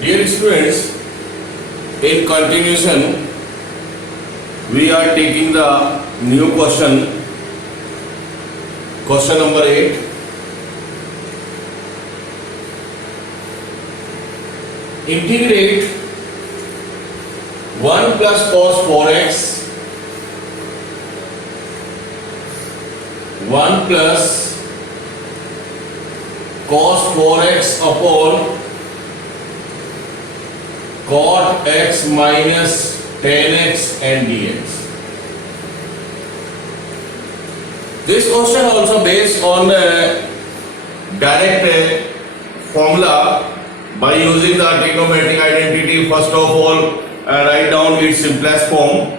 Dear students, in continuation, we are taking the new question number 8. Integrate 1 plus cos 4x 1 plus cos 4x upon cot x minus tan x and dx. This question also based on direct formula by using the trigonometric identity. First of all, write down its simplest form.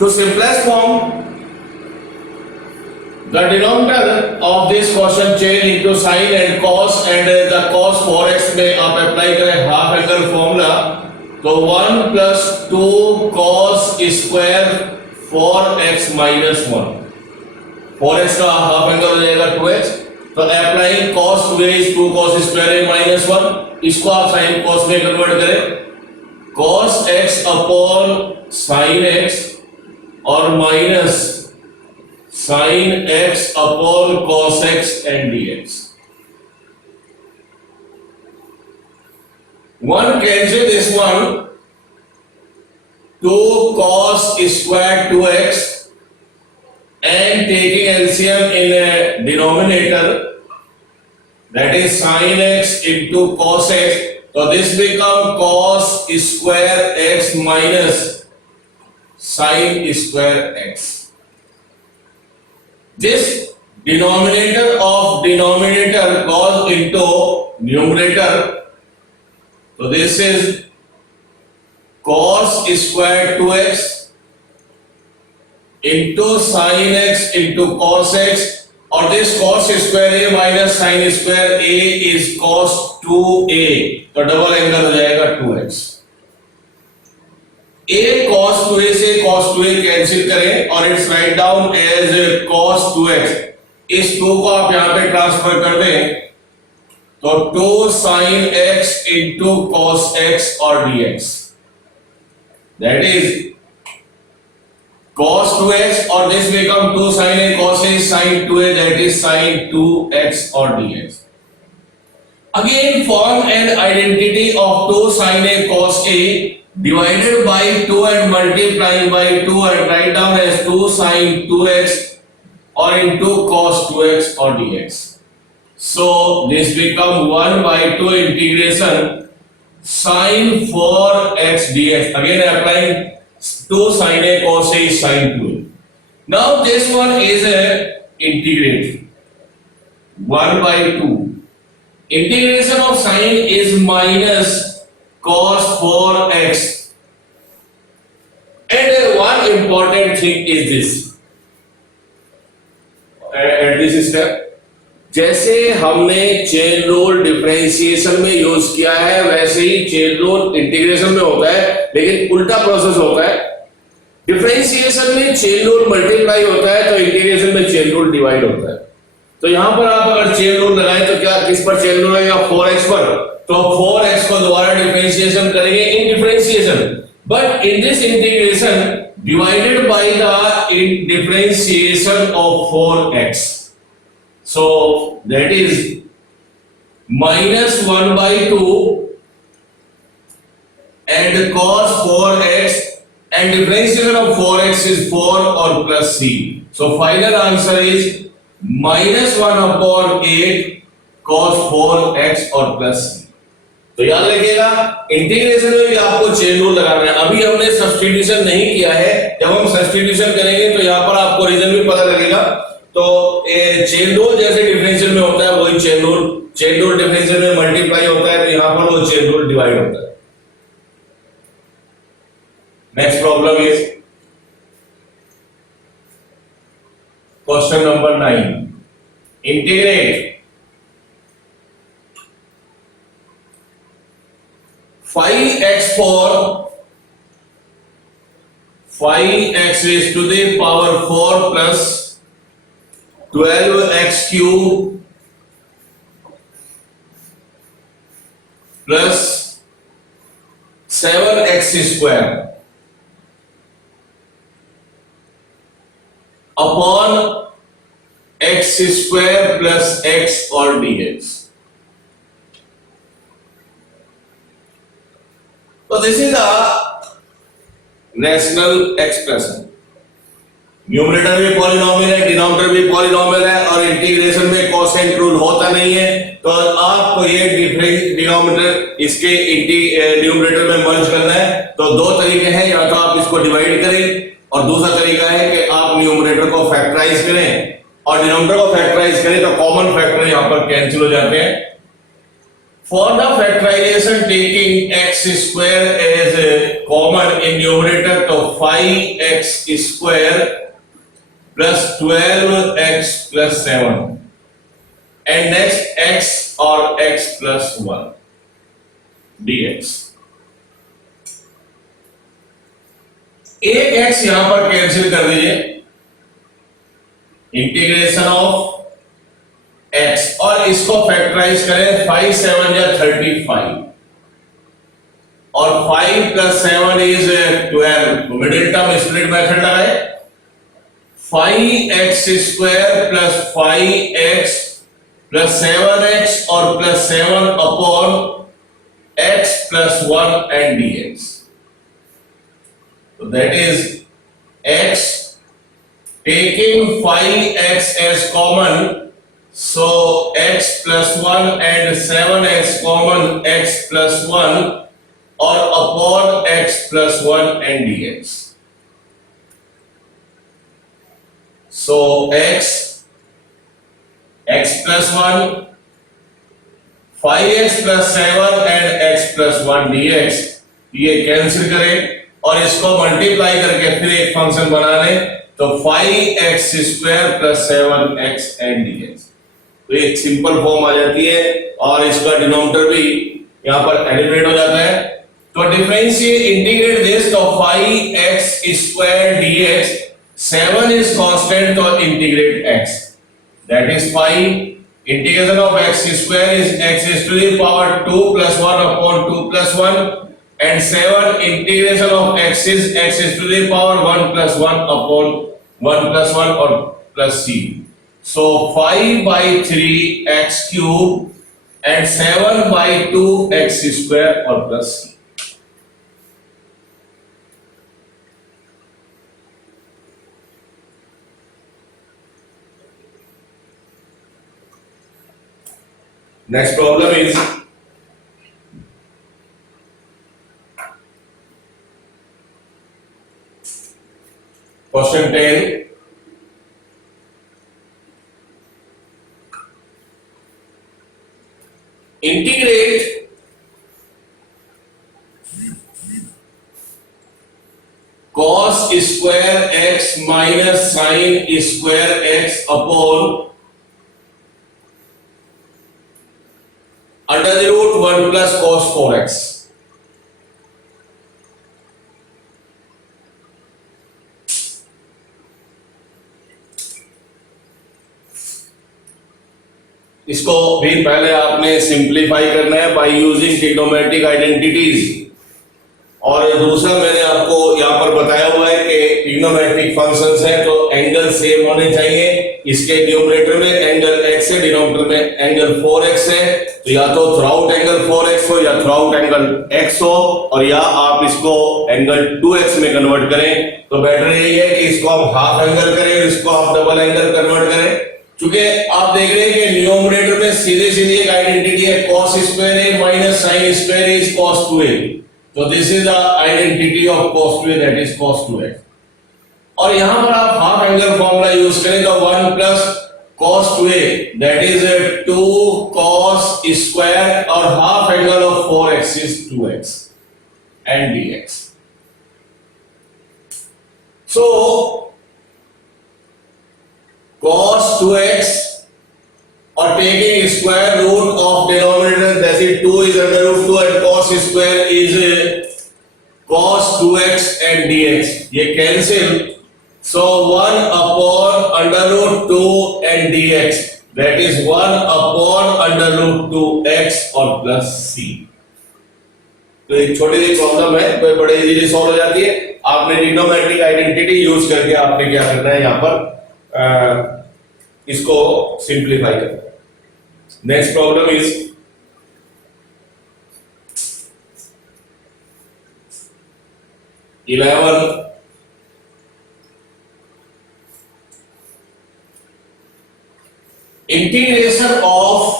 To simplest form, the denominator of this question change into sin and cos, and the cos 4x में आप apply करें half angle formula, तो 1 plus 2 cos square 4x minus 1, 4x का half angle हो जाएगा 2x, तो applying cos 2 is 2 cos square minus 1, इसको आप sin cos में convert करें, cos x upon sin x और minus sin x upon cos x and dx. One cancel this one, 2 cos square 2x, and taking LCM in a denominator, that is sin x into cos x, so this become cos square x minus sin square x. This denominator of denominator goes into numerator, so this is cos square 2x into sin x into cos x, और this cos square a minus sin square a is cos 2a, तो double angle हो जाएगा 2x. a cos 2a से cos 2a cancel करें और it's write down as cos 2x. इस 2 को आप यहां पे ट्रांसफर कर दें तो 2 sin x into cos x और dx, that is cos 2x, और this become 2 sin a cos a sin 2a, that is sin 2x और dx. Again form an identity of 2 sin a cos a divided by 2 and multiplying by 2 and write down as 2 sin 2x or into cos 2x or dx. So this become 1 by 2 integration sin 4x dx. Again applying 2 sin a cos a is sin 2a. Now this one is a integrate 1 by 2. Integration of sin is minus cos 4x, and one important thing is this, at this step, जैसे हमने chain rule differentiation में यूज किया है वैसे ही chain rule integration में होता है, लेकिन उल्टा प्रोसेस होता है. डिफरेंशिएशन में चेन रूल मल्टीप्लाई होता है तो इंटीग्रेशन में चेन रूल डिवाइड होता है. तो यहां पर आप अगर चेन रूल लगाएं तो क्या किस पर चेन रूल लगेगा? 4x पर. तो 4x को दोबारा डिफरेंशिएशन करेंगे in differentiation, but in this integration divided by the differentiation of 4x, so that is minus 1 by 2 and cos 4x, and differentiation of 4x is 4 or plus c, so final answer is minus 1 upon 8 cos 4x और plus c. तो याद रखिएगा इंटीग्रेशन में भी आपको chain rule लगाना है. अभी हमने सब्स्टिट्यूशन नहीं किया है, जब हम सब्स्टिट्यूशन करेंगे तो यहाँ पर आपको रीजन भी पता लगेगा. तो चेन रूल जैसे डिफरेंशियल में होता है वही चेन रूल डिफरेंशियल में मल्टीप्लाई होता है, तो यहाँ पर वो चेन रूल डिवाइड होता है. Next problem is question number 9. Integrate 5x raised to the power 4 plus 12x cube plus 7x square upon x square plus x और dx। तो this is a rational expression. Numerator भी पॉलिनोमियल है, डिनोमिनेटर भी पॉलिनोमियल है, और इंटीग्रेशन में कोसेंट रूल होता नहीं है, तो आपको ये डिनोमिनेटर इसके न्यूमरेटर में मर्ज करना है। तो दो तरीके हैं, या तो आप इसको डिवाइड करें, और दूसरा तरीका है कि आप न्यूमरेटर को फैक्टराइज करें और डिनोमिनेटर को फैक्टराइज करें, तो कॉमन फैक्टर यहां पर कैंसिल हो जाते हैं। For the factorization, taking x square as a common in numerator, तो 5x square plus 12x plus 7, and next x or x plus 1 dx। एक x यहां पर कैंसिल कर दीजिए, इंटीग्रेशन ऑफ x, और इसको फैक्टराइज करें, 5 7 या 35, और 5 प्लस 7 इज 12, मिडिल टर्म स्प्लिट मेथड लगाए, 5x square plus 5x plus 7x और प्लस 7 upon x plus 1 and dx। तो that is x taking 5x as common, so x plus 1 and 7x common, x plus 1 or upon x plus 1 and dx। So x plus 1, 5x plus 7 and x plus 1 dx, ये कैंसिल करें और इसको मल्टीप्लाई करके फिर एक फंक्शन बना लें, तो 5x square plus 7x and dx। तो एक सिंपल फॉर्म आ जाती है, और इसका डिनोमिनेटर भी यहां पर एलिमिनेट हो जाता है। तो डिफरेंशिएट इंटीग्रेट दिस, तो 5x square dx, 7 is constant, तो integrate x, that is 5 integration of x square is x is to the power 2 plus 1 upon 2 plus 1, and 7 integration of x is to the power 1 plus 1 upon 1 plus 1 or plus c। So 5 by 3 x cube and 7 by 2 x square or plus c। Next problem is question 10। Integrate cos square x minus sin square x upon under the root 1 plus cos 4x। इसको भी पहले आपने सिंप्लीफाई करना है by using trigonometric identities, और दूसरा मैंने आपको यहाँ पर बताया हुआ है कि ट्रिग्नोमेट्रिक फंक्शंस हैं तो एंगल सेम होने चाहिए। इसके न्यूमरेटर में एंगल x है, डिनोमिनेटर में एंगल 4x है, तो या तो थ्रूआउट एंगल 4x हो या थ्रूआउट एंगल x हो, और या आप इसको एंगल 2x में कन्वर्ट करें। तो बेटर यही है कि इसको आप हाफ एंगल करें, इसको आप डबल एंगल कन्वर्ट करें। चूंकि आप देख रहे हैं कि न्यूमरेटर में सीधे सीधे एक आइडेंटिटी है, cos square a minus sin square is cos 2a, तो this is the identity of cos 2a, that is cos 2x। और यहां पर आप हाफ एंगल फॉर्मूला यूज करें तो 1 plus cos 2a, that is 2 cos square, और half angle of 4x is 2x and dx। So cos 2x और taking square root of denominator, that is 2 is under root 2 and cos square is cos 2x and dx, ये cancel, so 1 upon under root 2 and dx, that is 1 upon under root 2x और plus c। तो एक छोटी सी प्रॉब्लम है, कोई बड़े easily solve हो जाती है। आपने ट्रिग्नोमेट्रिक आइडेंटिटी यूज करके आपने क्या करना है, यहां पर इसको सिंप्लीफाई करना है। Next problem is eleven integration of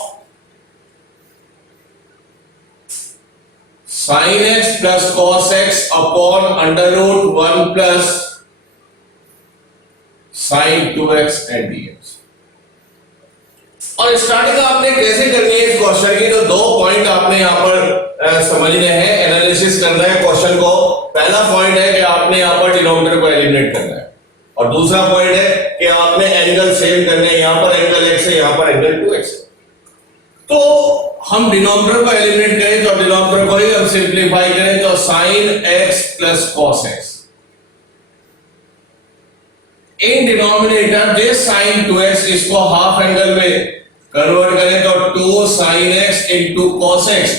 sin x plus cos x upon under root 1 plus sin 2x and dx। और स्टार्टिंग आपने कैसे करनी है इस क्वेश्चन की, तो दो पॉइंट आपने यहां पर समझने हैं, एनालिसिस करना है क्वेश्चन को। पहला पॉइंट है कि आपने यहां पर डिनोमिनेटर को एलिमिनेट करना है, और दूसरा पॉइंट है कि आपने एंगल सेम करने हैं। यहां पर एंगल x है, यहां पर एंगल 2x है। तो हम डिनोमिनेटर को एलिमिनेट करें तो डिनोमिनेटर को ही हम सिंप्लीफाई करें तो sin x plus cos x in denominator this sin 2x, इसको हाफ एंगल में कन्वर्ट करें तो 2 sin x into cos x,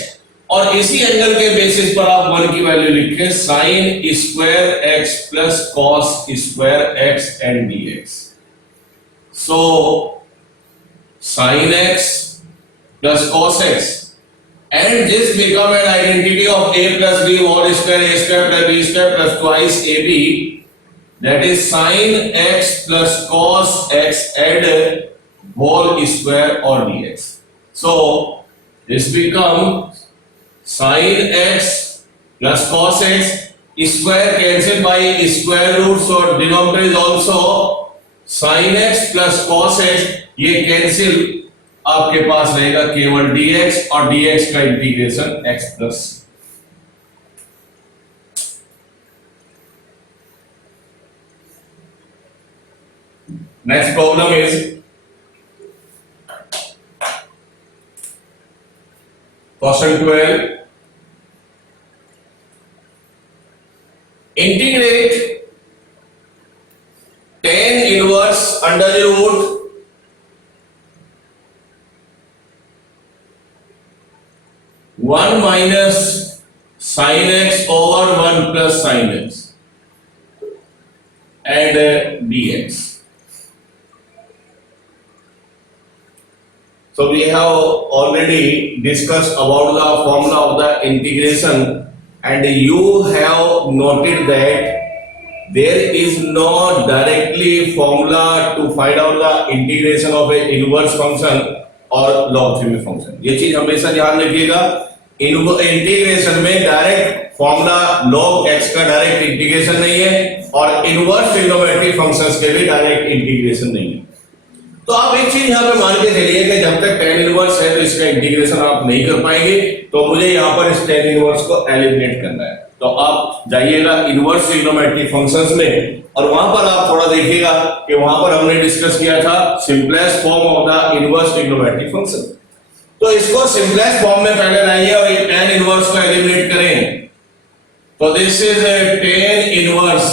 और इसी एंगल के बेसिस पर आप 1 की वैल्यू लिखें sin square x plus cos square x and dx। so sin x plus cos x and this become an identity of a plus b whole square, a square plus b square plus twice ab, that is sin x plus cos x and whole square or dx। so this becomes sin x plus cos x, square cancel by square root, so denominator is also sin x plus cos x, ये cancel आपके पास रहेगा केवल dx, और dx का integration x plus. Next problem is question 12, integrate tan inverse under root 1 minus sin x over 1 plus sin x and dx। So we have already discussed about the formula of the integration, and you have noted that there is no directly formula to find out the integration of a inverse function और logarithmic function. ये चीज हमेशा ध्यान रखिएगा, इंटीग्रेशन में direct formula log x का direct integration नहीं है, और इनवर्स ट्रिग्नोमेट्रिक फंक्शंस के भी डायरेक्ट इंटीग्रेशन नहीं है। तो आप एक चीज यहां पे मान के चलिए कि जब तक tan इनवर्स है तो इसका इंटीग्रेशन आप नहीं कर पाएंगे, तो मुझे यहां पर इस tan इनवर्स को एलिमिनेट करना है। तो आप जाइएगा इनवर्स ट्रिग्नोमेट्रिक फंक्शंस में, और वहां पर आप थोड़ा देखिएगा कि वहां पर हमने डिस्कस किया था simplest form of the inverse trigonometric function. तो इसको सिंपलेस्ट फॉर्म में पहले लाइए और ये tan इनवर्स को एलिमिनेट करें। तो this is tan inverse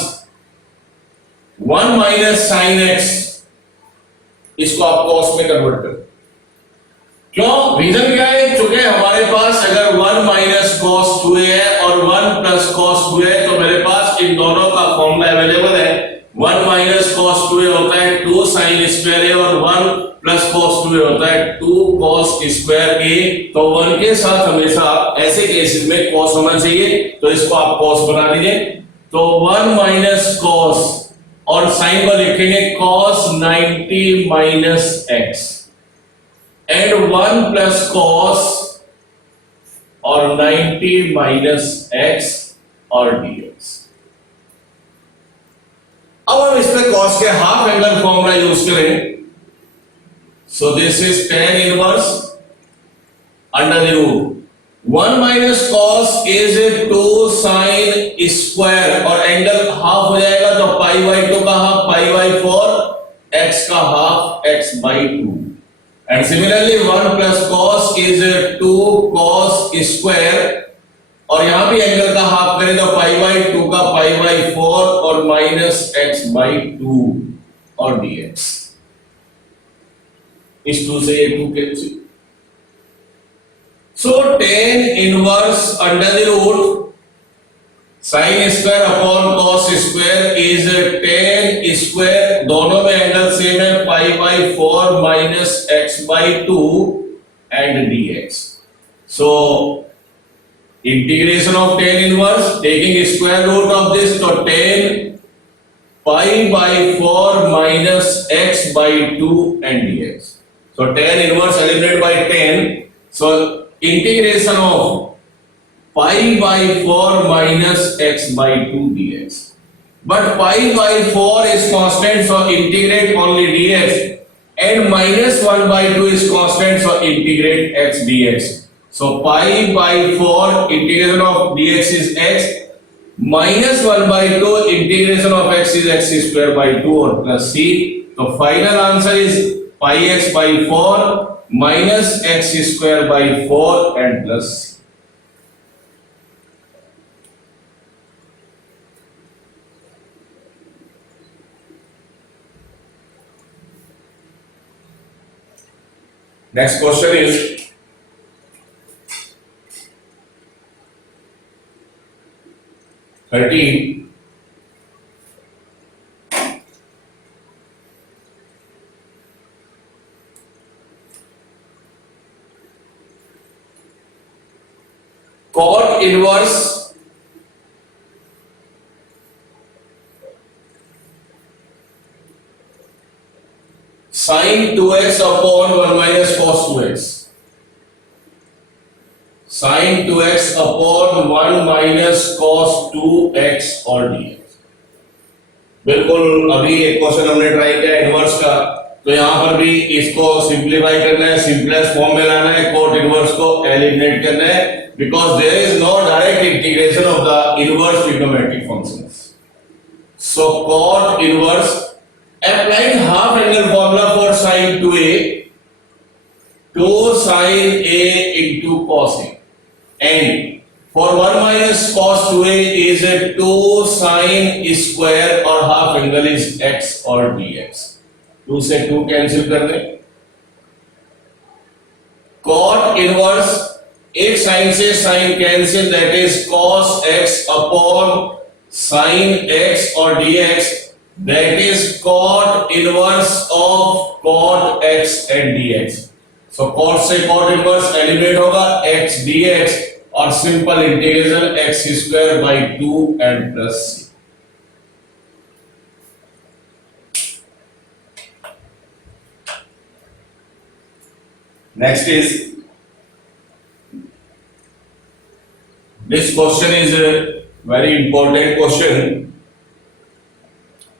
1 minus sin x, इसको आप cos में कन्वर्ट करें। क्यों? रीजन क्या है? चूंकि हमारे पास अगर 1 minus cos 2a है और 1 plus cos 2a है, तो मेरे पास इन दोनों का फॉर्मूला अवेलेबल है। 1 minus cos 2a होता है 2 sin square a, और 1 plus cos 2a होता है 2 cos square a। तो 1 के साथ हमेशा ऐसे केसेस में cos होना चाहिए, तो इसको आप cos बना दीजिए। तो 1 minus cos, और साइन को लिखेंगे cos 90 minus x, and 1 plus cos और 90 minus x और dx। अब हम इसमें cos के हाफ एंगल फॉर्मूला यूज करें। So this is tan inverse under the root 1 minus cos is 2 sin square, और एंगल हाफ हो जाएगा तो पाई बाई 2 का हाफ पाई बाई 4, x का half x by 2, and similarly 1 plus cos is 2 cos square, और यहां भी एंगल का हाफ करें तो पाई बाई 2 का पाई बाई 4 और माइनस x बाई 2 और dx। इस 2 से ये 2 cancel. So tan inverse under the root sin square upon cos square is tan square, दोनों में एंगल सेम है, पाई by 4 minus x by 2 and dx. So integration of tan inverse taking square root of this, so tan pi by 4 minus x by 2 and dx. So tan inverse eliminated by tan. So integration of pi by 4 minus x by 2 dx. But pi by 4 is constant, so integrate only dx. And minus 1 by 2 is constant, so integrate x dx. So pi by 4 integration of dx is x. Minus 1 by 2 integration of x is x square by 2 or plus c. So final answer is pi x by 4 minus x square by 4 and plus c. Next question is cot inverse sin 2x upon 1 minus cos 2x. Sin 2x upon 1 minus cos 2x और dx. बिल्कुल अभी एक क्वेश्चन हमने ट्राई किया इनवर्स का, तो यहाँ पर भी इसको सिंप्लीफाई करना है, सिंपलेस्ट फॉर्म में लाना है, cot इनवर्स को एलिमिनेट करना है, because there is no direct integration of the inverse trigonometric functions. So cot inverse applied half angle formula for sin 2a, 2 sin a into cos a, and for 1 minus cos 2a is a 2 sin square और half angle is x और dx. 2 से 2 कैंसिल कर दें. cot inverse एक sin से sin cancel, that is cos x upon sin x और dx, that is cot inverse of cot x and dx. So cot से cot inverse eliminate होगा, x dx और simple integration x square by 2 and plus c. Next is this question is a very important question,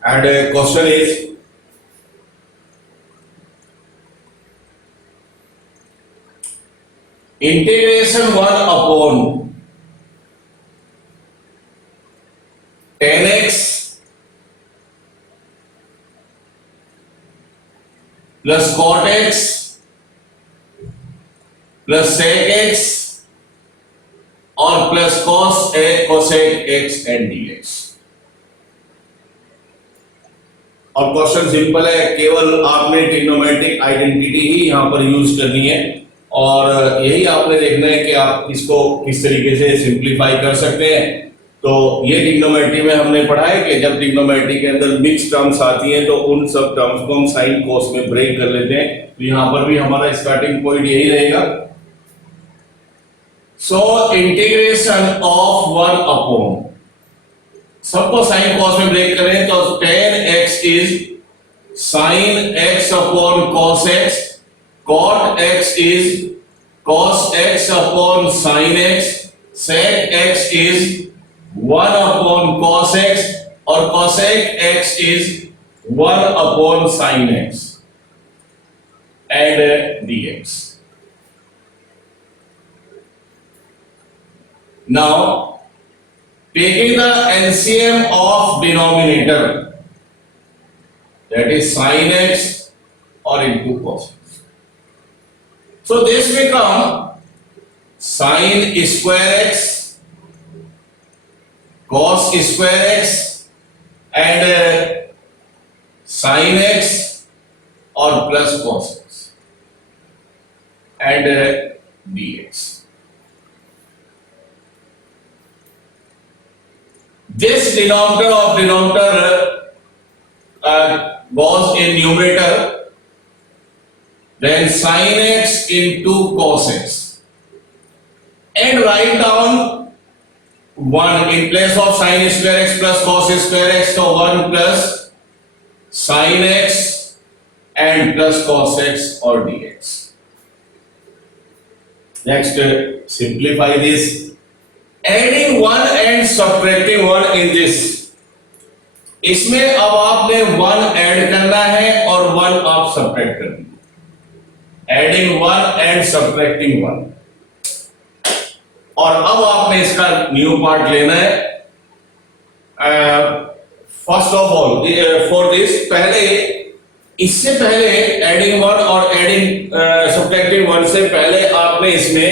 and the question is integration 1 upon tan x plus cot x plus sec x और plus cos a cosec x and dx. और question simple है, केवल आपने trigonometric identity ही यहां पर यूज करनी है और यही आपने देखना है कि आप इसको किस तरीके से सिंप्लीफाई कर सकते हैं. तो ये ट्रिग्नोमेट्री में हमने पढ़ा है कि जब ट्रिग्नोमेट्री के अंदर मिक्स टर्म्स आती हैं तो उन सब टर्म्स को हम साइन कॉस में ब्रेक कर लेते हैं. तो यहां पर भी हमारा स्टार्टिंग पॉइंट यही रहेगा. सो इंटीग्रेशन ऑफ 1 अपॉन, सबको साइन कॉस में ब्रेक करें तो tan x is sin x upon cos x, cot x is cos x upon sin x, sec x is 1 upon cos x और cosec x is 1 upon sin x and dx. Now taking the LCM of denominator, that is sin x or into cos x. So this become sin square x, cos square x and sin x और plus cos x and dx. this denominator of denominator goes in numerator, then sin x into cos x, and write down 1 in place of sin square x plus cos square x, so 1 plus sin x and plus cos x or dx. Next, simplify this. Adding 1 and subtracting 1 in this. इसमें अब आपने 1 ऐड करना है और 1 आप सब्ट्रैक्ट करना है। एडिंग 1 and subtracting 1। और अब आपने इसका न्यू पार्ट लेना है। First of all for this, इससे पहले एडिंग 1 और एडिंग सब्ट्रैक्टिंग 1 से पहले आपने इसमें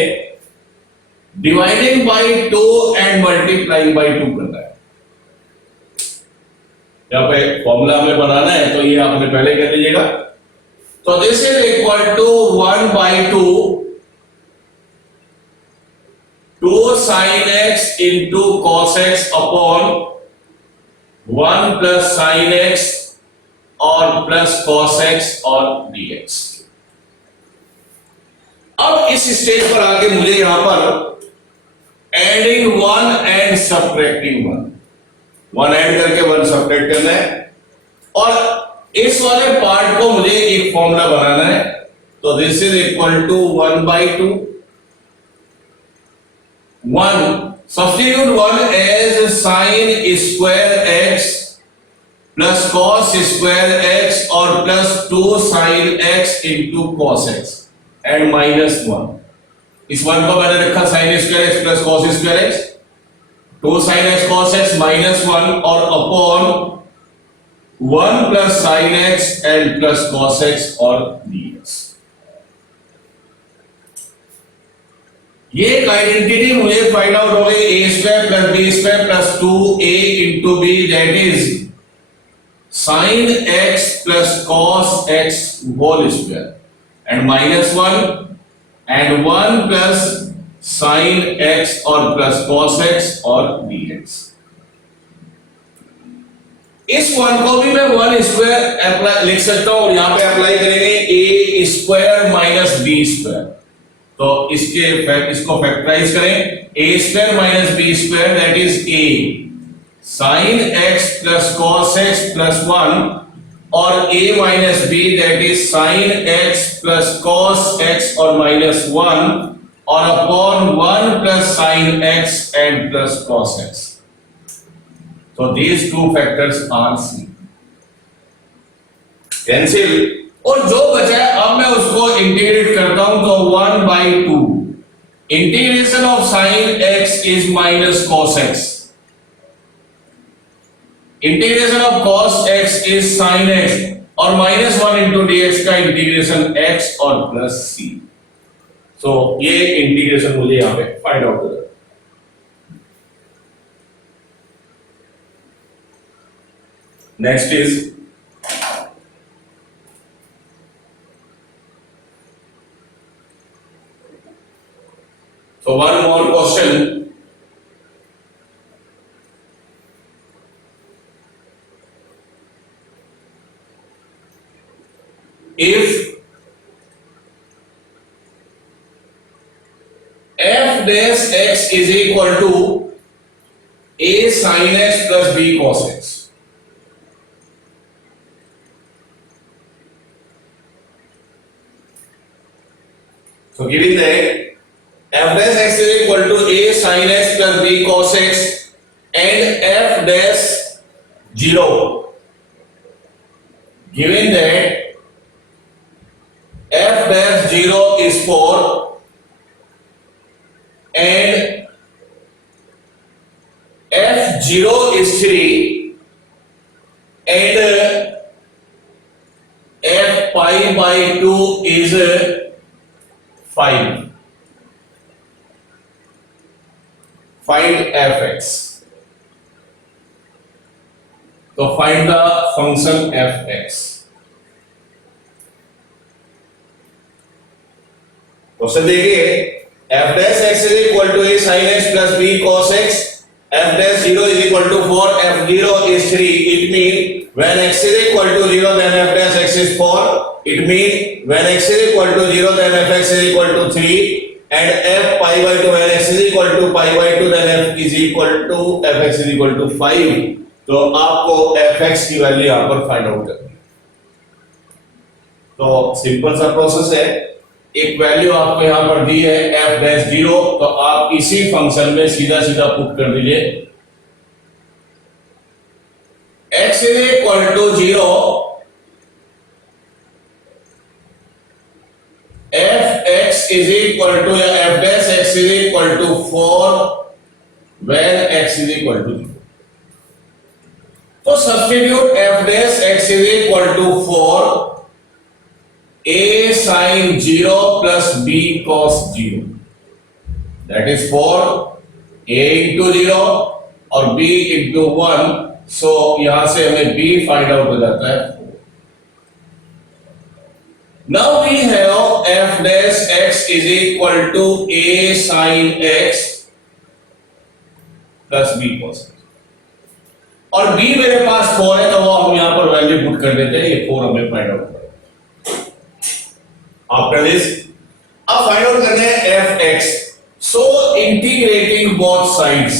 dividing by 2 and multiplying by 2 करना है। यहाँ पे फॉर्मूला हमें बनाना है तो ये आपने पहले कर लीजिएगा। तो this is equal to 1 by 2 sin x into cos x upon 1 plus sin x और प्लस cos x और dx। अब इस स्टेज पर आके मुझे यहां पर एडिंग 1 एंड सब्ट्रैक्टिंग 1 ऐड करके 1 सब्ट्रैक्ट करना है और इस वाले पार्ट को मुझे एक फॉर्मूला बनाना है। तो this is equal to 1 by 2 substitute 1 as sine square x plus cos square x और plus 2 sine x into cos x and minus 1। इस 1 को मैंने रखा sine square x plus cos square x, 2 sin x cos x minus 1 और upon 1 plus sine x and plus cos x और dx। ये एक आइडेंटिटी मुझे फाइंड आउट हो गई, a square plus b square plus 2a into b, that is sine x plus cos x whole square and minus 1 and 1 plus sine x और plus cos x और dx। इस 1 को भी मैं 1 स्क्वायर अप्लाई लिख सकता हूं और यहां पे अप्लाई करेंगे a square minus b square. तो इसको फैक्टराइज करें, a square minus b square that is a sine x plus cos x plus 1 और a minus b that is sine x plus cos x और minus 1 और upon 1 plus sine x and plus cos x। So these two factors are seen. Cancel और जो बचा है अब मैं उसको इंटीग्रेट करता हूं तो 1 by 2 integration of sine x is minus cos x, integration of cos x is sine x और माइनस 1 इंटू dx का इंटीग्रेशन x और प्लस c। तो ये इंटीग्रेशन मुझे यहां पे फाइंड आउट करना है। Next is so one more question. If f dash x is equal to a sin x plus b cos x, so given that f dash x is equal to a sin x plus b cos x and f dash 0, given that f dash 0 is 4 and f0 is 3 and f pi by 2 is 5, find fx। तो find the function fx। Question देखिए, f dash x is equal to a sin x plus b cos x f dash 0 is equal to 4, f0 is 3. It means when x is equal to 0, then f dash x is 4. It means when x is equal to 0, then fx is equal to 3. And f pi by 2, when x is equal to pi by 2, then f is equal to fx is equal to 5. तो आपको fx की वैल्यू यहाँ पर find out करनी है। तो सिंपल सा प्रोसेस है, एक वैल्यू आपको यहाँ पर दी है f डैश 0, तो आप इसी फंक्शन में सीधा सीधा पुट कर दीजिए x is equal to 0, fx is equal to f dash x is equal to 4 when x is equal to 0. तो substitute f dash x is equal to 4 a sin 0 plus b cos 0, that is 4 a into 0 और b into 1. सो यहां से हमें b find out हो जाता है। Now we have f dash x is equal to a sin x plus b cos x, और b मेरे पास 4 है, तो वो हम यहां पर वैल्यू पुट कर देते हैं, ये 4 हमें फाइंड आउट करना है। आफ्टर दिस अब फाइंड आउट करना है fx, so integrating both sides,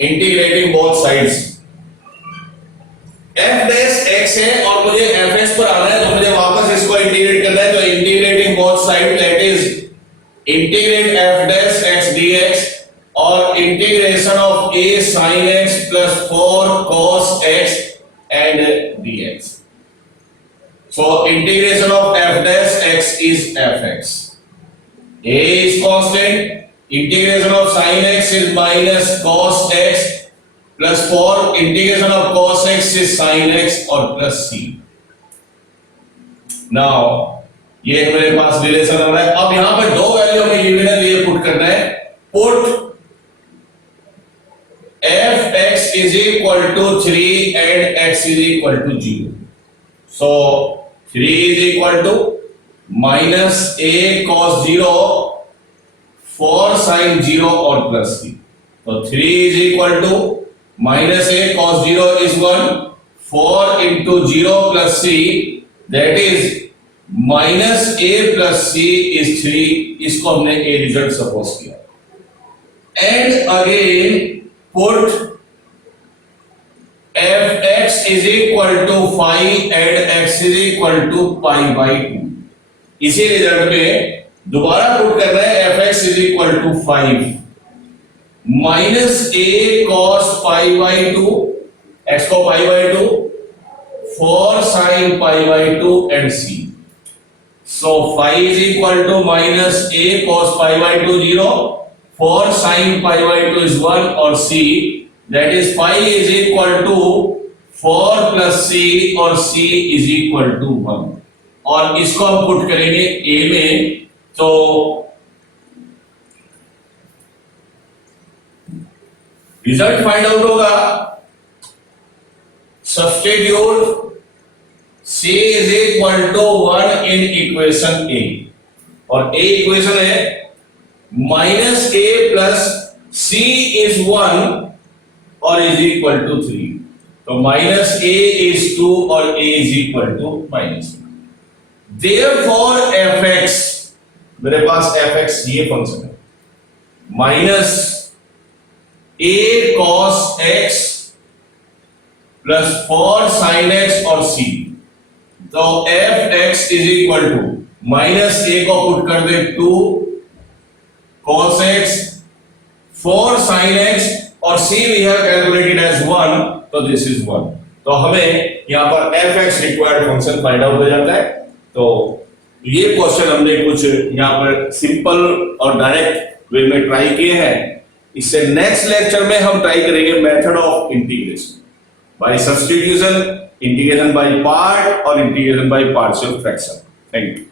integrating both sides, f dash x है और मुझे fx पर आना है, तो मुझे वापस इसको इंटीग्रेट करना है। तो integrating both side, that is integrate f dash x dx और integration of a sin x plus 4 cos x and dx. So integration of f dash x is fx. A is constant. Integration of sin x is minus cos x plus 4. Integration of cos x is sin x और plus c. Now ये मेरे पास रिलेशन हो रहा है। अब यहां पर दो वैल्यू हमें गिवन है, ये पुट करना है। Put f x is equal to 3 and x is equal to 0. So 3 is equal to minus a cos 0 4 sin 0 और plus c. तो 3 is equal to minus a cos 0 is 1, 4 into 0 plus c, that is minus a plus c is 3. इसको हमने a result suppose किया। And again put fx is equal to 5 and x is equal to pi by 2. इसी रिजल्ट में दोबारा पुट कर रहे हैं fx is equal to 5 minus a cos pi by 2, x को pi by 2, 4 sin pi by 2 and c. So 5 is equal to minus a cos pi by 2 0, 4 sin pi by 2 is 1 और c, that is 5 is equal to 4 plus c और c is equal to 1. और इसको हम पुट करेंगे a में, तो result find out होगा substitute c is equal to 1 in equation a, और a इक्वेशन है minus a plus c is 1 और is equal to 3, तो minus a is 2 और a is equal to minus 2. Therefore fx, मेरे पास fx ये function है, minus a cos x plus 4 sin x और c, तो fx is equal to minus a को पुट कर दे 2 cos x 4 sin x और c we have calculated as 1, तो दिस इज 1. तो हमें यहाँ पर fx required function find out हो जाता है। तो ये क्वेश्चन हमने कुछ यहाँ पर सिंपल और डायरेक्ट वे में ट्राई किए हैं। इससे नेक्स्ट लेक्चर में हम ट्राई करेंगे method of integration by substitution, integration by part और integration by partial fraction. Thank you.